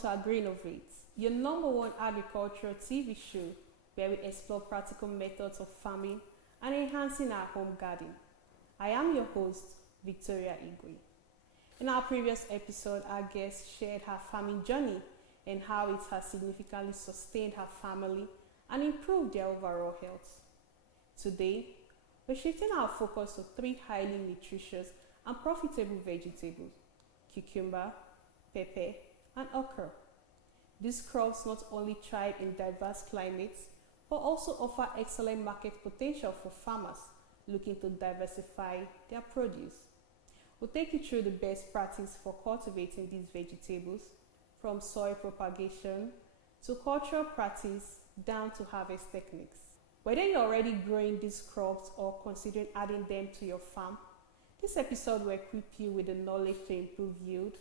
to Agri-innovate, your number one agricultural TV show where we explore practical methods of farming and enhancing our home garden. I am your host, Victoria Igwe. In our previous episode, our guest shared her farming journey and how it has significantly sustained her family and improved their overall health. Today, we're shifting our focus to three highly nutritious and profitable vegetables: cucumber, pepper, and okra. These crops not only thrive in diverse climates, but also offer excellent market potential for farmers looking to diversify their produce. We'll take you through the best practice for cultivating these vegetables, from soil propagation to cultural practice down to harvest techniques. Whether you're already growing these crops or considering adding them to your farm, this episode will equip you with the knowledge to improve yield,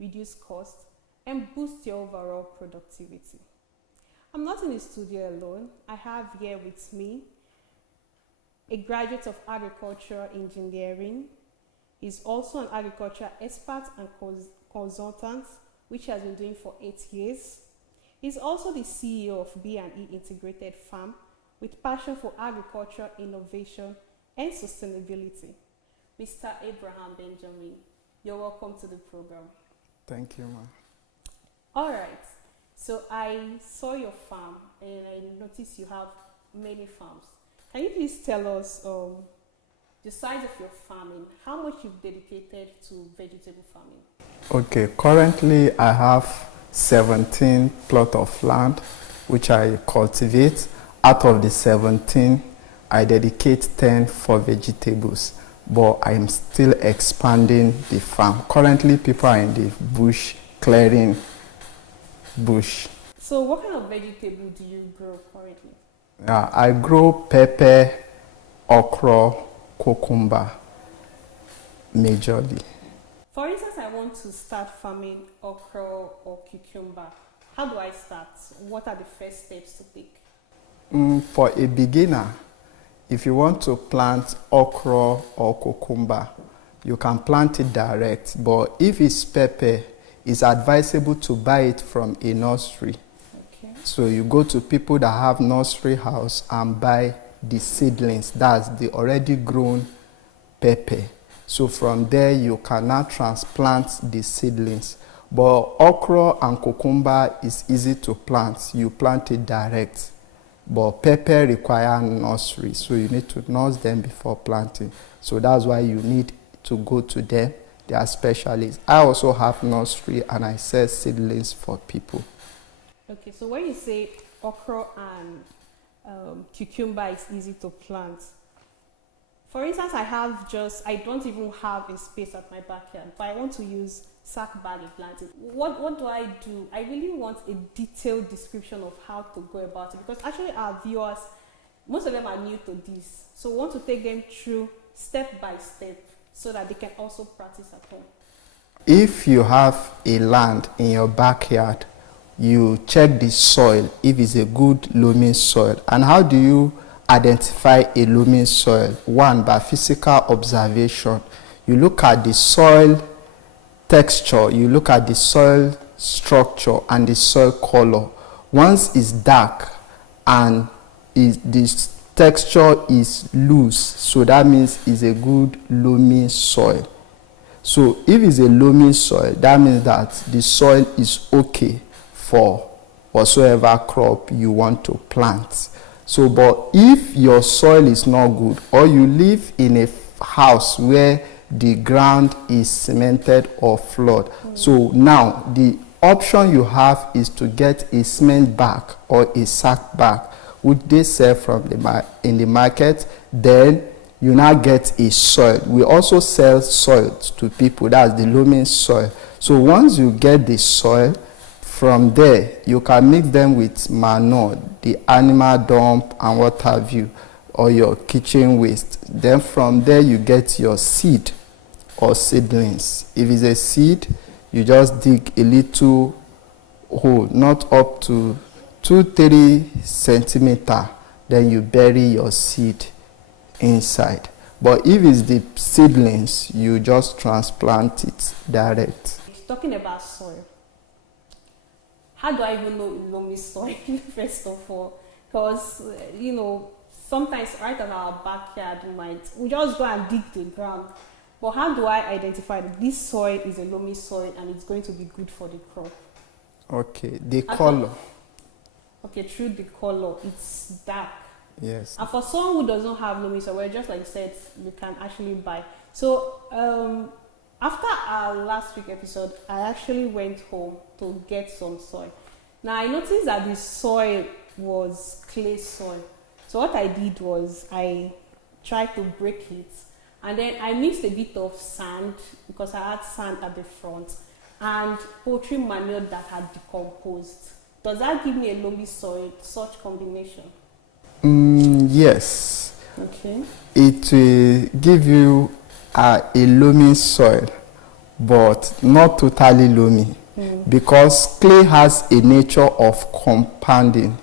reduce cost, and boost your overall productivity. I'm not in the studio alone. I have here with me a graduate of agricultural engineering. He's also an agricultural expert and consultant, which he has been doing for 8 years. He's also the CEO of B&E Integrated Farm with passion for agricultural innovation and sustainability. Mr. Abraham Benjamin, you're welcome to the program. Thank you, ma'am. All right. So I saw your farm and I noticed you have many farms. Can you please tell us the size of your farming, how much you've dedicated to vegetable farming? Okay, currently I have 17 plots of land which I cultivate. Out of the 17, I dedicate 10 for vegetables, but I am still expanding the farm. Currently, people are in the bush clearing bush. So what kind of vegetable do you grow currently? I grow pepper, okra, cucumber, majorly. For instance, I want to start farming okra or cucumber. How do I start? What are the first steps to take? For a beginner, if you want to plant okra or cucumber, you can plant it direct. But if it's pepper, it's advisable to buy it from a nursery. Okay. So you go to people that have nursery house and buy the seedlings. That's the already grown pepper. So from there, you can now transplant the seedlings. But okra and cucumber is easy to plant. You plant it direct. But pepper require nursery, so you need to nurse them before planting. So that's why you need to go to them. They are specialists. I also have nursery and I sell seedlings for people. Okay, so when you say okra and cucumber is easy to plant, for instance, I don't even have a space at my backyard, but I want to use sack bag and plant it. What do I do? I really want a detailed description of how to go about it, because actually our viewers, most of them are new to this. So we want to take them through step by step so that they can also practice at home. If you have a land in your backyard, you check the soil, if it's a good loamy soil. And how do you identify a loamy soil? One, by physical observation. You look at the soil texture, you look at the soil structure and the soil color. Once it's dark and the texture is loose, so that means it's a good loamy soil. So if it's a loamy soil, that means that the soil is okay for whatsoever crop you want to plant. So, but if your soil is not good, or you live in a house where the ground is cemented or floored, so now the option you have is to get a cement bag or a sack bag, which they sell in the market. Then you now get a soil. We also sell soil to people. That's the loamy soil. So once you get the soil, from there you can mix them with manure, the animal dump and what have you, or your kitchen waste. Then from there you get your seed or seedlings. If it's a seed, you just dig a little hole, not up to 2-3 centimeters. Then you bury your seed inside. But if it's the seedlings, you just transplant it direct. Talking about soil, how do I even know loamy soil, first of all? Because, sometimes right in our backyard, we just go and dig the ground. But how do I identify that this soil is a loamy soil and it's going to be good for the crop? Okay, the color. Okay, through the color, it's dark. Yes. And for someone who doesn't have loamy soil, well, just like you said, we can actually buy. So, after our last week episode, I actually went home to get some soil. Now, I noticed that the soil was clay soil. So what I did was I tried to break it, and then I mixed a bit of sand, because I had sand at the front, and poultry manure that had decomposed. Does that give me a loamy soil, such combination? Yes. Okay. It will give you a loamy soil, but not totally loamy, because clay has a nature of compounding.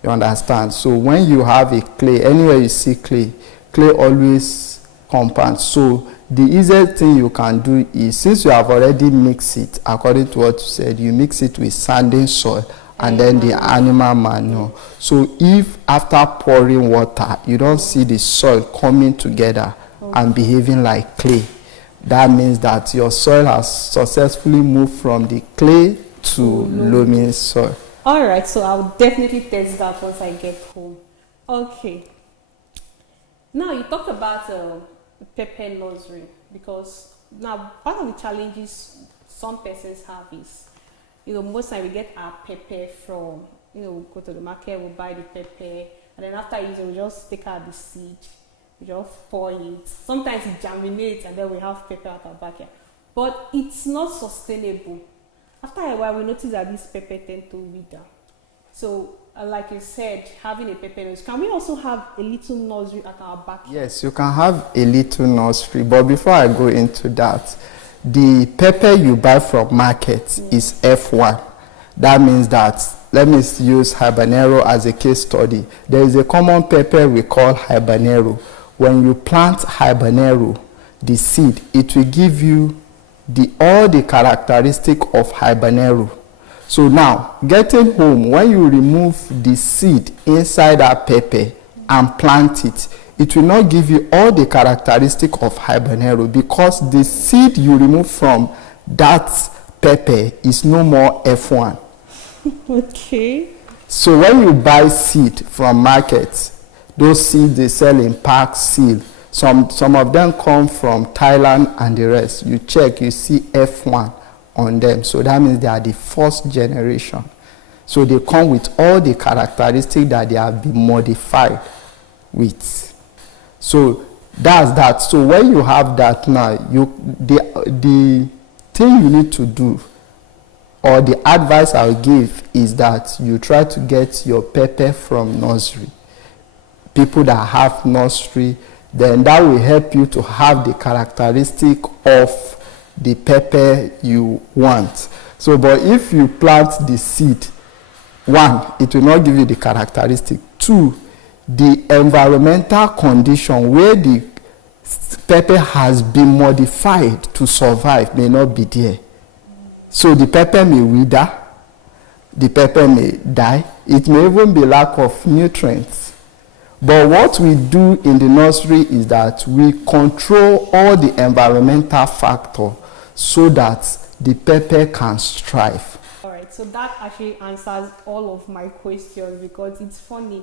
You understand? So when you have a clay, anywhere you see clay, clay always compounds. So the easiest thing you can do is, since you have already mixed it, according to what you said, you mix it with sandy soil and then the animal manure. So if after pouring water, you don't see the soil coming together and behaving like clay, that means that your soil has successfully moved from the clay to loamy soil. All right, so I'll definitely test that once I get home. Okay. Now, you talked about pepper nursery, because now part of the challenges some persons have is, most time we get our pepper from, we go to the market, we buy the pepper, and then after using, we just take out the seed, we just pour it. Sometimes it germinates, and then we have pepper at our backyard. But it's not sustainable. After a while, we notice that these pepper tend to wither. So, like you said, having a pepper nursery, can we also have a little nursery at our backyard? Yes, you can have a little nursery. But before I go into that, the pepper you buy from market is F1. That means that, let me use habanero as a case study. There is a common pepper we call habanero. When you plant habanero, the seed, it will give you all the characteristic of habanero. So now, getting home, when you remove the seed inside that pepper and plant it, it will not give you all the characteristic of habanero, because the seed you remove from that pepper is no more F1. Okay. So when you buy seed from market, those seeds they sell in pack seal. Some of them come from Thailand and the rest. You check, you see F1 on them. So that means they are the first generation. So they come with all the characteristics that they have been modified with. So that's that. So when you have that now, the thing you need to do, or the advice I'll give, is that you try to get your pepper from nursery. People that have nursery, then that will help you to have the characteristic of the pepper you want. So, but if you plant the seed, one, it will not give you the characteristic. Two, the environmental condition where the pepper has been modified to survive may not be there. So the pepper may wither, the pepper may die, it may even be lack of nutrients. But what we do in the nursery is that we control all the environmental factors so that the pepper can strive. All right, so that actually answers all of my questions, because it's funny.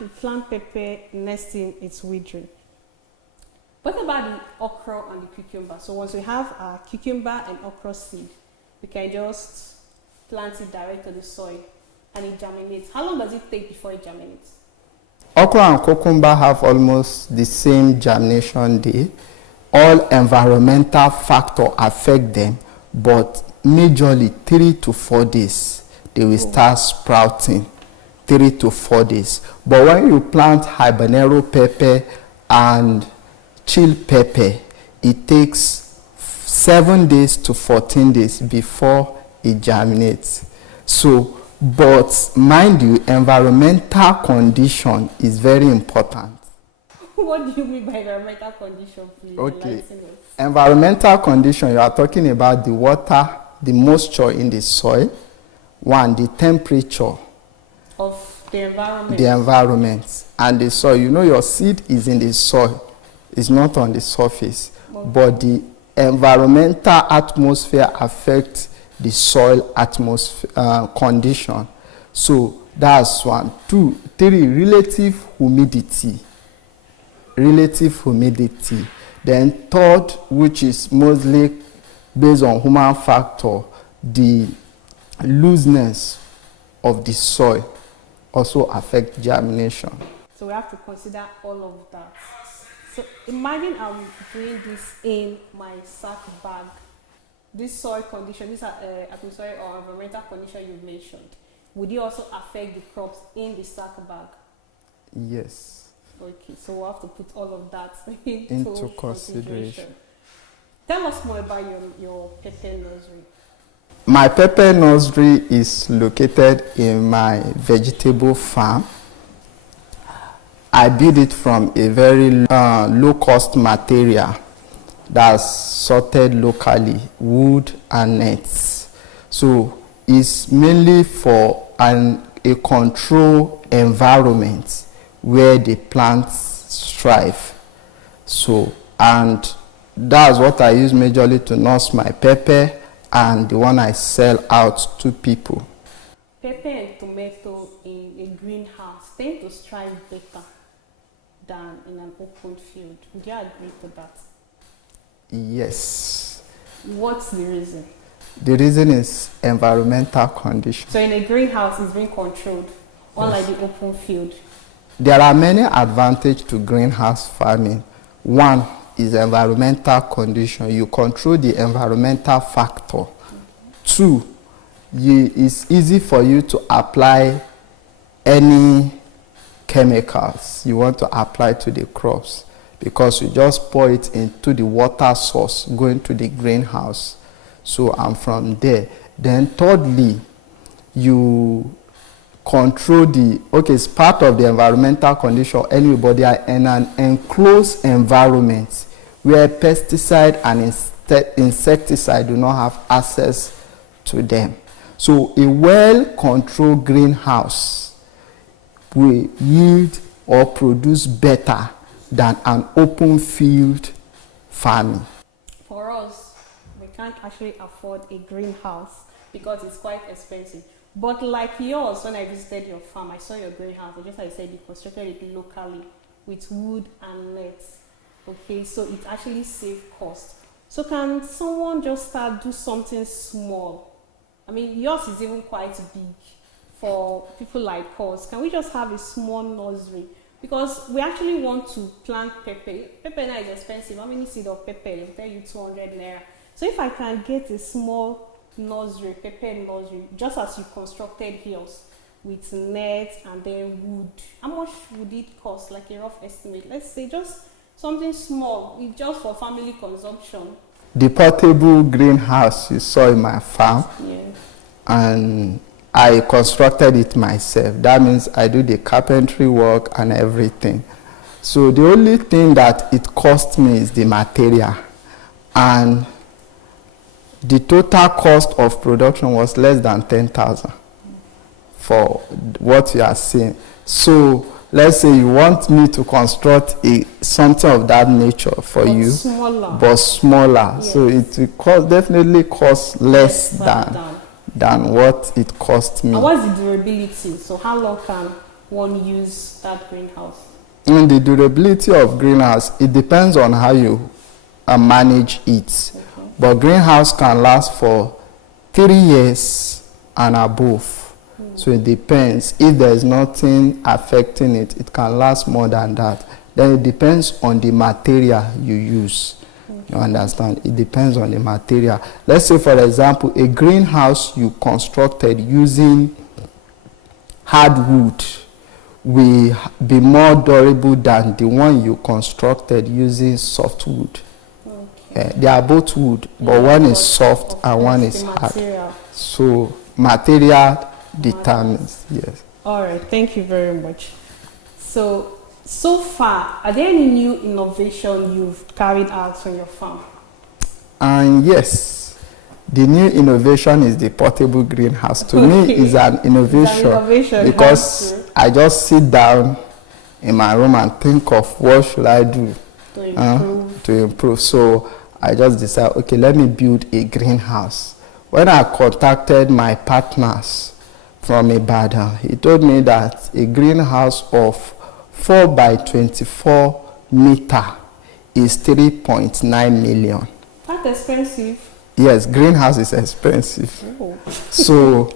We plant pepper, next thing it's withering. What about the okra and the cucumber? So once we have our cucumber and okra seed, we can just plant it direct to the soil and it germinates. How long does it take before it germinates? Okra and cucumber have almost the same germination day. All environmental factors affect them, but majorly 3 to 4 days they will start sprouting. 3 to 4 days. But when you plant habanero pepper and chill pepper, it takes 7 days to 14 days before it germinates. So, but mind you, environmental condition is very important. What do you mean by environmental condition, please? Okay. Environmental condition, you are talking about the water, the moisture in the soil, One, the temperature, of the environment. the environment, and the soil. You know, your seed is in the soil, it's not on the surface. Okay. But the environmental atmosphere affects the soil atmosphere condition. So that's one. Two, three, relative humidity. Relative humidity. Then third, which is mostly based on human factor, the looseness of the soil also affect germination. So we have to consider all of that. So imagine I'm doing this in my sack bag. This soil condition, this atmospheric or environmental condition you mentioned, would it also affect the crops in the sack bag? Yes. Okay, so we'll have to put all of that Into consideration. Tell us more about your pepper nursery. My pepper nursery is located in my vegetable farm. I build it from a very low-cost material that's sorted locally, wood and nets. So it's mainly for a controlled environment where the plants thrive. So, and that's what I use majorly to nurse my pepper and the one I sell out to people. Pepper and tomato in a greenhouse tend to thrive better than in an open field. Would you agree to that? Yes. What's the reason? The reason is environmental conditions. So in a greenhouse, it's being controlled, unlike the open field. There are many advantages to greenhouse farming. One is environmental condition. You control the environmental factor. Two, it's easy for you to apply any chemicals you want to apply to the crops because you just pour it into the water source going to the greenhouse. So, and from there. Then thirdly, you control it's part of the environmental condition anybody are in an enclosed environment where pesticide and insecticide do not have access to them. So a well-controlled greenhouse will yield or produce better than an open field farming. For us, we can't actually afford a greenhouse because it's quite expensive. But like yours, when I visited your farm, I saw your greenhouse. Just like I said, you constructed it locally with wood and nets. Okay, so it actually saved cost. So can someone just do something small? I mean, yours is even quite big for people like us. Can we just have a small nursery? Because we actually want to plant pepper. Pepper now is expensive. How many seeds of pepper? They'll tell you 200 naira. So if I can get a small nursery, pepper nursery, just as you constructed yours with nets and then wood, how much would it cost? Like a rough estimate. Let's say just something small, just for family consumption. The portable greenhouse you saw in my farm, and I constructed it myself. That means I do the carpentry work and everything. So the only thing that it cost me is the material, and the total cost of production was less than 10,000 for what you are seeing. So let's say you want me to construct something of that nature for but you, smaller. but smaller. Yes. So it will definitely cost less than what it cost me. And what's the durability? So how long can one use that greenhouse? And the durability of greenhouse, it depends on how you manage it. Okay. But greenhouse can last for 3 years and above. So it depends. If there is nothing affecting it, it can last more than that. Then it depends on the material you use. You understand? It depends on the material. Let's say, for example, a greenhouse you constructed using hardwood will be more durable than the one you constructed using softwood. Okay. They are both wood, but one is soft and one is hard. So material determines, yes. All right, thank you very much. So far, are there any new innovation you've carried out on your farm? And yes, The new innovation is the portable greenhouse. To me, it's an innovation, because I just sit down in my room and think of what should I do to improve. So I just decided, okay, let me build a greenhouse. When I contacted my partners from Ibadan, he told me that a greenhouse of 4 by 24 meter is 3.9 million. That's expensive. Yes, greenhouse is expensive. Oh. So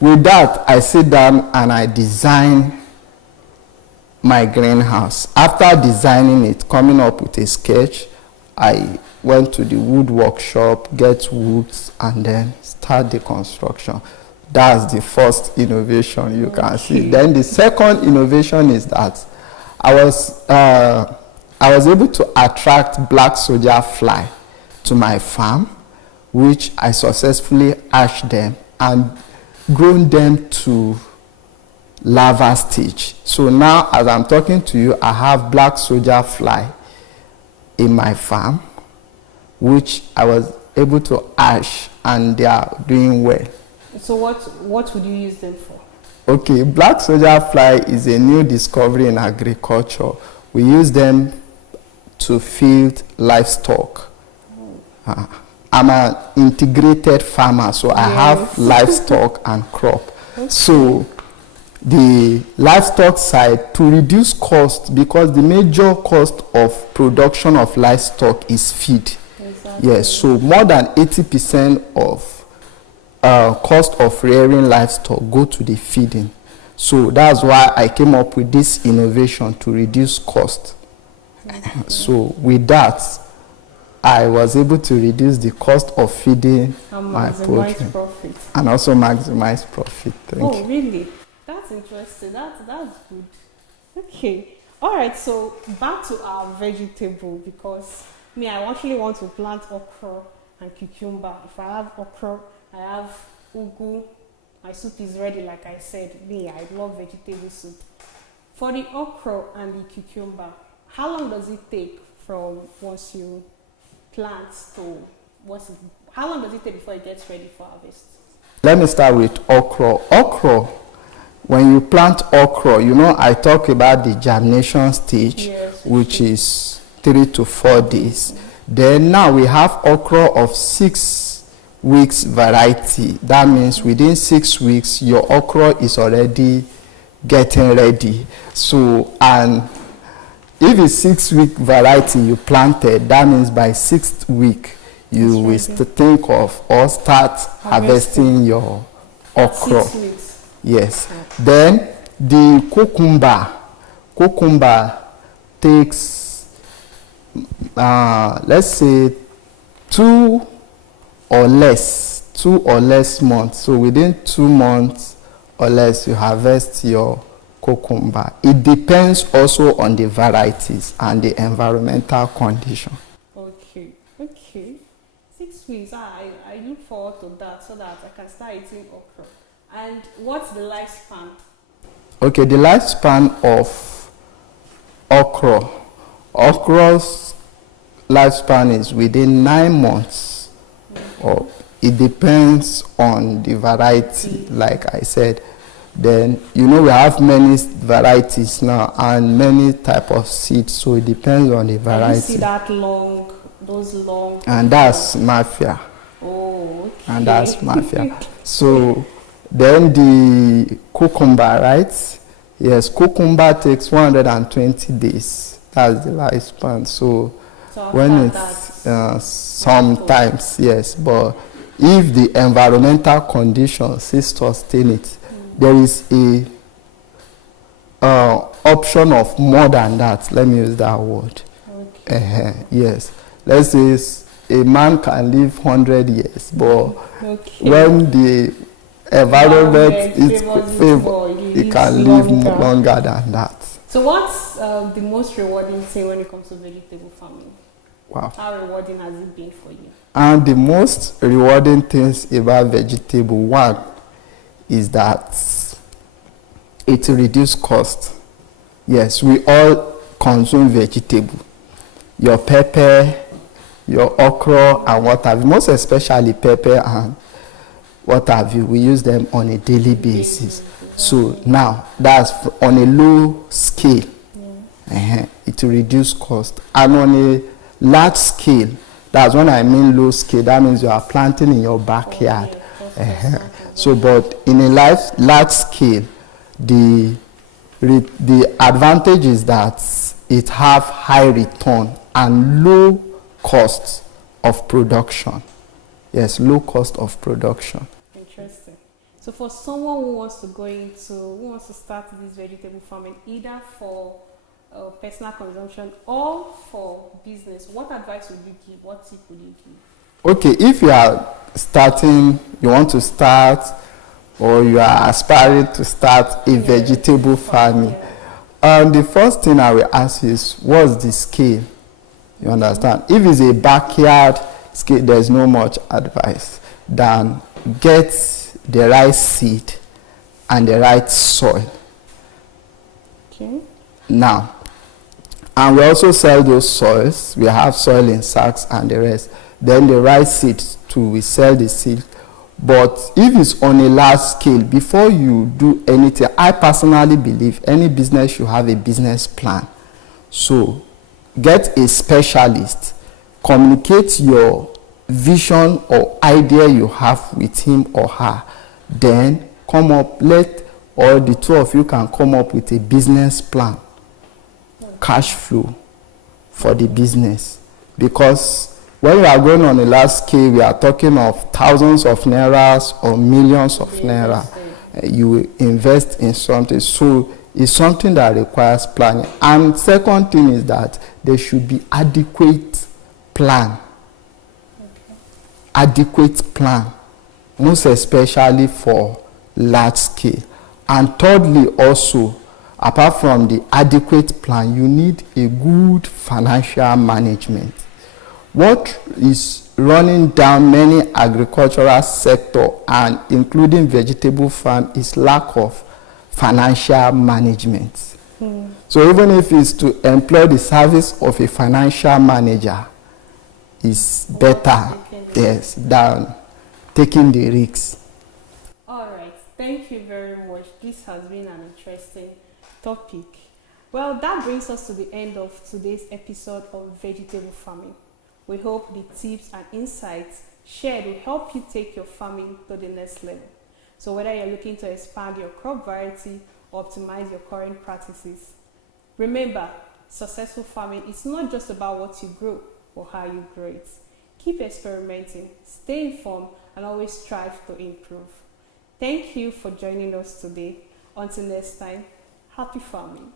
with that, I sit down and I design my greenhouse. After designing it, coming up with a sketch, I went to the wood workshop, get woods, and then start the construction. That's the first innovation you can see. Then the second innovation is that I was able to attract black soldier fly to my farm, which I successfully hatched them and grown them to larva stage. So now, as I'm talking to you, I have black soldier fly in my farm, which I was able to hatch, and they are doing well. So what would you use them for? Okay, black soldier fly is a new discovery in agriculture. We use them to feed livestock. I'm an integrated farmer, so I have livestock and crop. Okay. So the livestock side, to reduce cost, because the major cost of production of livestock is feed. Exactly. Yes, so more than 80% of cost of rearing livestock go to the feeding. So that's why I came up with this innovation to reduce cost. Okay. So with that, I was able to reduce the cost of feeding my poultry and also maximize profit. Thank you. Really? That's interesting. That's good. Okay. All right. So back to our vegetable, because me, I actually want to plant okra and cucumber. If I have okra, I have ugu. My soup is ready, like I said. Me, I love vegetable soup. For the okra and the cucumber, how long does it take from once you plant to how long does it take before it gets ready for harvest? Let me start with okra. Okra, when you plant okra, you know I talk about the germination stage, which is 3 to 4 days. Then now we have okra of 6 weeks variety. That means within 6 weeks, your okra is already getting ready. So, and if it's 6-week variety you planted, that means by 6th week you will think of or start harvesting your okra. 6 weeks. Yes. Then the cucumber takes let's say 2 or less months. So within 2 months or less you harvest your cucumber. It depends also on the varieties and the environmental condition. Okay. 6 weeks. I look forward to that so that I can start eating okra. And what's the lifespan? Okay, the lifespan of okra. Okra's lifespan is within 9 months. Or it depends on the variety, like I said. Then, you know, we have many varieties now and many type of seeds, so it depends on the variety. You see that those long. And that's mafia. Oh, okay. And that's mafia. So, then the cucumber, right? Yes, cucumber takes 120 days. That's the lifespan. So when it's sometimes, yes, but if the environmental conditions is sustain it, there is a option of more than that. Let me use that word. Okay. Yes. Let's say a man can live 100 years, but when the environment is favored, he can live longer than that. So what's the most rewarding thing when it comes to vegetable farming? Wow. How rewarding has it been for you? And the most rewarding things about vegetable, one, is that it reduces cost. Yes, we all consume vegetable. Your pepper, your okra and what have you, most especially pepper and what have you. We use them on a daily basis. So now that's on a low scale. It will reduce cost. And on a large scale, that's when I mean low scale, that means you are planting in your backyard. So, but in a large scale, the advantage is that it have high return and low cost of production. Yes, low cost of production. Interesting. So for someone who wants to start this vegetable farming, either for personal consumption or for business, what advice would you give? What tip would you give? Okay, if you are starting, you want to start, or you are aspiring to start a vegetable farming, the first thing I will ask is, what's the scale? You understand? If it's a backyard scale, there's no much advice than get the right seed and the right soil. Okay. Now, and we also sell those soils. We have soil in sacks and the rest. Then the right seed too, we sell the seed. But if it's on a large scale, before you do anything, I personally believe any business should have a business plan. So get a specialist, communicate your vision or idea you have with him or her, then come up, or the two of you can come up with a business plan, cash flow for the business. Because when we are going on a large scale, we are talking of thousands of nairas or millions of naira. You invest in something, so it's something that requires planning. And second thing is that there should be adequate plan. Adequate plan, most especially for large scale. And thirdly also, apart from the adequate plan, you need a good financial management. What is running down many agricultural sector and including vegetable farm is lack of financial management. So even if it's to employ the service of a financial manager, is better, yes, than taking the risks. All right, thank you very much. This has been an interesting topic. Well, that brings us to the end of today's episode of vegetable farming. We hope the tips and insights shared will help you take your farming to the next level. So whether you're looking to expand your crop variety or optimize your current practices, remember, successful farming is not just about what you grow or how you grow it. Keep experimenting, stay informed, and always strive to improve. Thank you for joining us today. Until next time, happy farming.